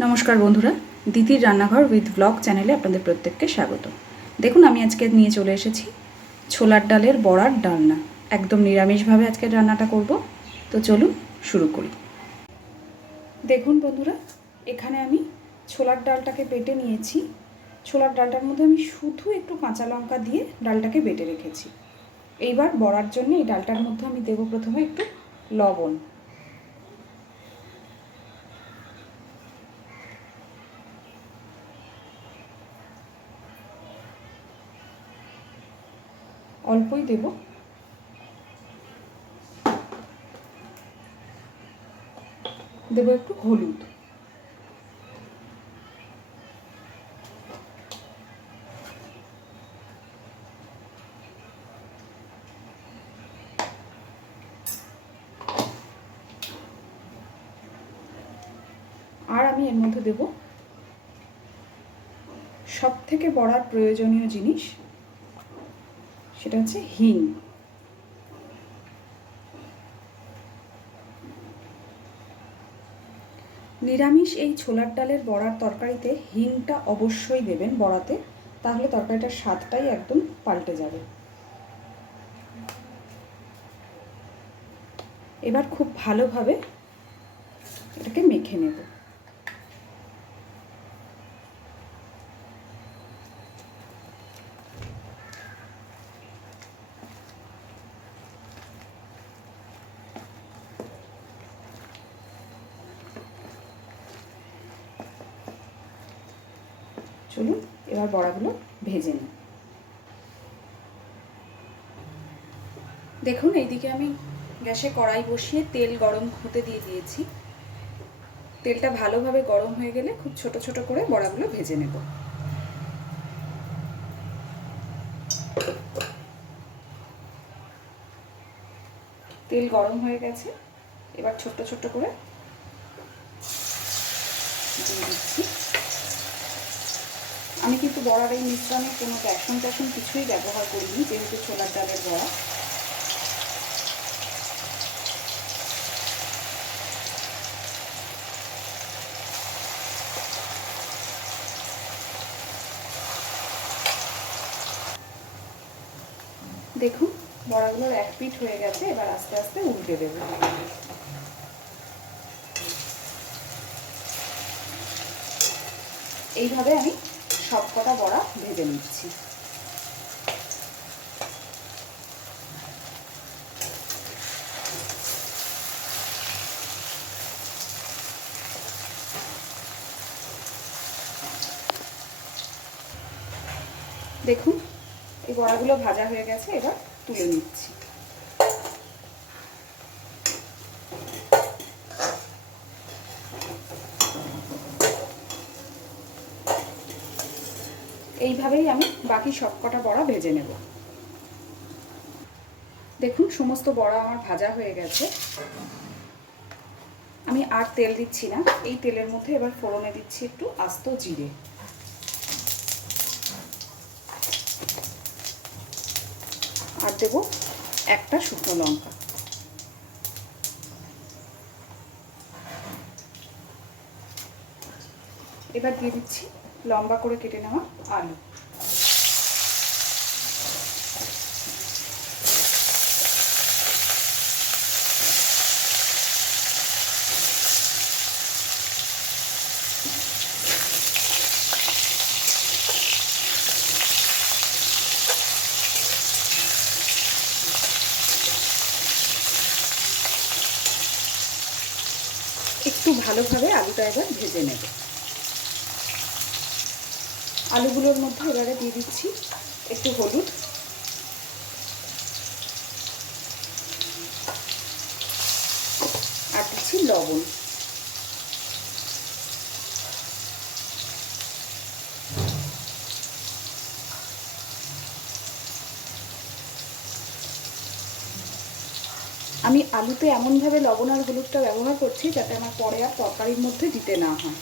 নমস্কার বন্ধুরা দিদির রান্নাঘর উইথ ব্লগ চ্যানেলে আপনাদের প্রত্যেককে স্বাগত। দেখুন, আমি আজকে নিয়ে চলে এসেছি ছোলার ডালের বড়ার ডালনা। একদম নিরামিষভাবে আজকে রান্নাটা করব। তো চলুন, শুরু করি। দেখুন বন্ধুরা, এখানে আমি ছোলার ডালটাকে বেটে নিয়েছি। ছোলার ডালটার মধ্যে আমি শুধু একটু কাঁচা লঙ্কা দিয়ে ডালটাকে বেটে রেখেছি। এইবার বড়ার জন্য এই ডালটার মধ্যে আমি দেবো প্রথমে একটু লবণ। অল্পই দেব। দেব একটু হলুদ। আর আমি এর মধ্যে দেব সব থেকে বড়ার প্রয়োজনীয় জিনিস সেটা হচ্ছে হিং নিরামিষ এই ছোলার ডালের বড়ার তরকারিতে হিংটা অবশ্যই দেবেন বড়াতে, তাহলে তরকারিটার স্বাদটাই একদম পাল্টে যাবে। এবার খুব ভালোভাবে এটাকে মেখে নেব। চলুন এবার বড়াগুলো ভেজে নিই। দেখুন, এইদিকে আমি গ্যাসে কড়াই বসিয়ে তেল গরম হতে দিয়ে দিয়েছি। তেলটা ভালোভাবে গরম হয়ে গেলে খুব ছোট ছোট করে বড়াগুলো ভেজে নেব। তেল গরম হয়ে গেছে। এবার ছোট্ট ছোট্ট করে দিয়ে দিচ্ছি। আমি কিন্তু বড়ার এই মিশ্রণে কোনো বেসন টেসন কিছুই ব্যবহার করিনি, যেহেতু ছোলার ডালের বড়া। দেখুন বড়াগুলোর এক পিঠ হয়ে গেছে, এবার আস্তে আস্তে উল্টে দেবো। এইভাবে আমি সব কটা বড়া ভেজে নিচ্ছি। দেখুন এই বড়াগুলো ভাজা হয়ে গেছে এবার তুলে নিচ্ছি। এইভাবেই আমি বাকি সবকটা বড়া ভেজে নেব। দেখুন, সমস্ত বড়া আমার ভাজা হয়ে গেছে। আমি আর তেল দিচ্ছি না, এই তেলের মধ্যে এবার ফোড়নে দিচ্ছি একটু আস্ত জিরে। আর দেব একটা শুকনো লঙ্কা। এবার দিয়ে দিচ্ছি লম্বা করে কেটে নেওয়া আলু। একটু ভালোভাবে আলুটা এবার ভেজে নেব। আলুগুলোর মধ্যে এবারে দিয়ে দিচ্ছি একটু হলুদ। আর দিচ্ছি লবণ। আমি আলুতে এমনভাবে লবণ আর হলুদটা ব্যবহার করছি যাতে আমার পরে আর তরকারির মধ্যে দিতে না হয়।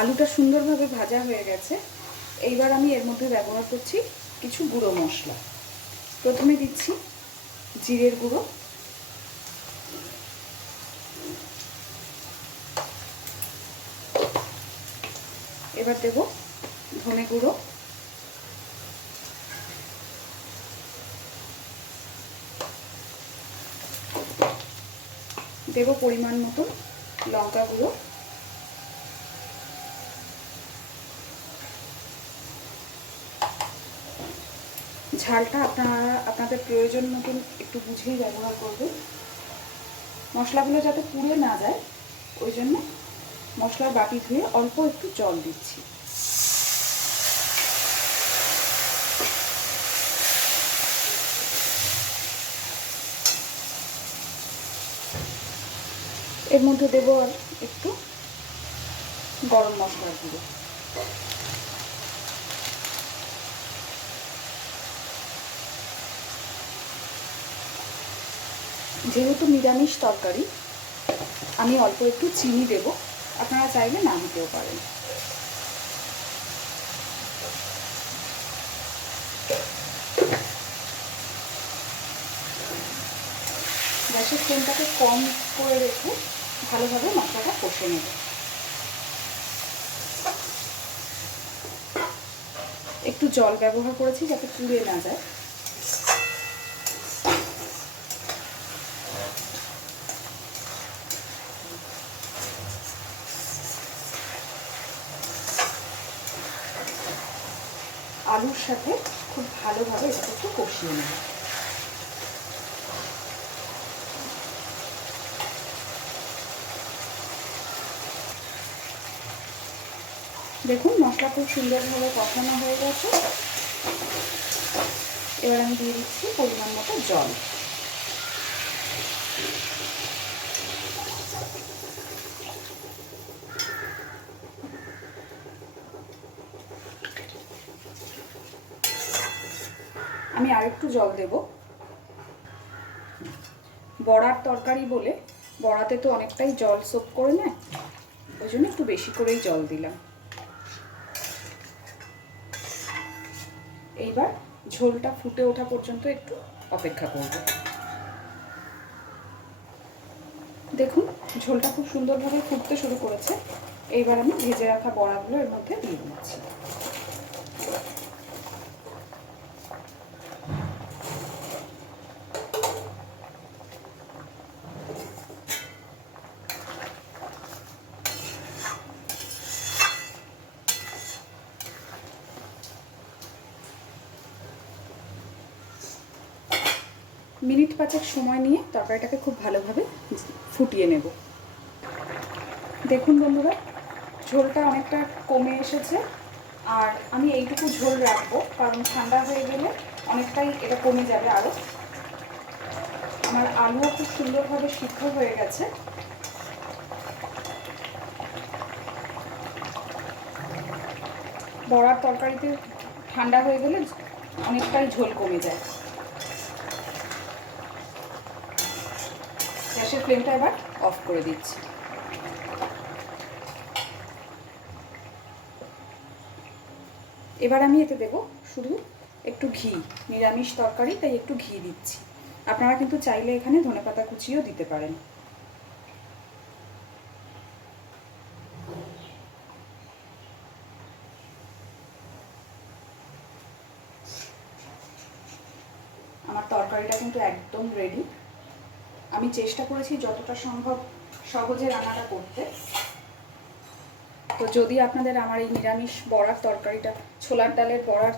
আলুটা সুন্দরভাবে ভাজা হয়ে গেছে। এইবার আমি এর মধ্যে ব্যবহার করছি কিছু গুঁড়ো মশলা। প্রথমে দিচ্ছি জিরের গুঁড়ো। এবার দেব ধনে গুঁড়ো। দেব পরিমাণ মতো লঙ্কা গুঁড়ো। ঝালটা আপনারা, আপনাদের প্রয়োজন মতন একটু বুঝেই ব্যবহার করবেন মশলাগুলো যাতে পুড়ে না যায়, ওই জন্য মশলার বাটি ধুয়ে অল্প একটু জল দিচ্ছি। এর মধ্যে দেব আর একটু গরম মশলার গুঁড়ো। যেহেতু নিরামিষ তরকারি, আমি অল্প একটু চিনি দেব। আপনারা চাইলে না দিতেও পারেন। গ্যাসের ফ্লেমটাকে কম করে রেখে ভালোভাবে মশলাটা কষে নেব। একটু জল ব্যবহার করেছি যাতে পুড়ে না যায়। সাথে খুব ভালোভাবে এটাকে একটু কষিয়ে নেব। দেখুন, মশলা খুব সুন্দরভাবে কষানো হয়ে গেছে। এবার আমি দিয়ে দিচ্ছি পরিমাণ মতো জল। আমি আরেকটু জল দেব। বড়ার তরকারি বলে বড়াতে তো অনেকটাই জল সোপ করে নেয়, ওই জন্য একটু বেশি করেই জল দিলাম। এইবার ঝোলটা ফুটে ওঠা পর্যন্ত একটু অপেক্ষা করব। দেখুন, ঝোলটা খুব সুন্দরভাবে ফুটতে শুরু করেছে। এইবার আমি ভেজে রাখা বড়াগুলো এর মধ্যে দিয়ে দিচ্ছি। মিনিট পাঁচেক সময় নিয়ে তরকারিটাকে খুব ভালোভাবে ফুটিয়ে নেব। দেখুন বন্ধুরা, ঝোলটা অনেকটা কমে এসেছে আর আমি এইটুকু ঝোল রাখব কারণ ঠান্ডা হয়ে গেলে অনেকটাই এটা কমে যাবে আরও আমার আলুও খুব সুন্দরভাবে সিদ্ধ হয়ে গেছে। বড়ার তরকারিতে ঠান্ডা হয়ে গেলে অনেকটাই ঝোল কমে যায়। গ্যাসের ফ্লেমটা এবার অফ করে দিচ্ছি। এবার আমি এতে দেব শুধু একটু ঘি, নিরামিষ তরকারি, তাই একটু ঘি দিচ্ছি। আপনারা কিন্তু চাইলে এখানে ধনেপাতা কুচিও দিতে পারেন। আমার তরকারিটা কিন্তু একদম রেডি আমি চেষ্টা করেছি যতটা সম্ভব সহজে রান্নাটা করতে। তো যদি আপনাদের আমার এই নিরামিষ বড়ার তরকারিটা, ছোলার ডালের বড়ার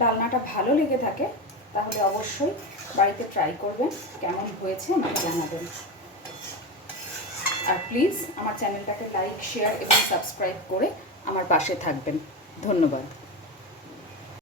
ডালনাটা ভালো লেগে থাকে, তাহলে অবশ্যই বাড়িতে ট্রাই করবেন, কেমন হয়েছে আমাকে জানাবেন। আর প্লিজ আমার চ্যানেলটাকে লাইক শেয়ার এবং সাবস্ক্রাইব করে আমার পাশে থাকবেন। ধন্যবাদ।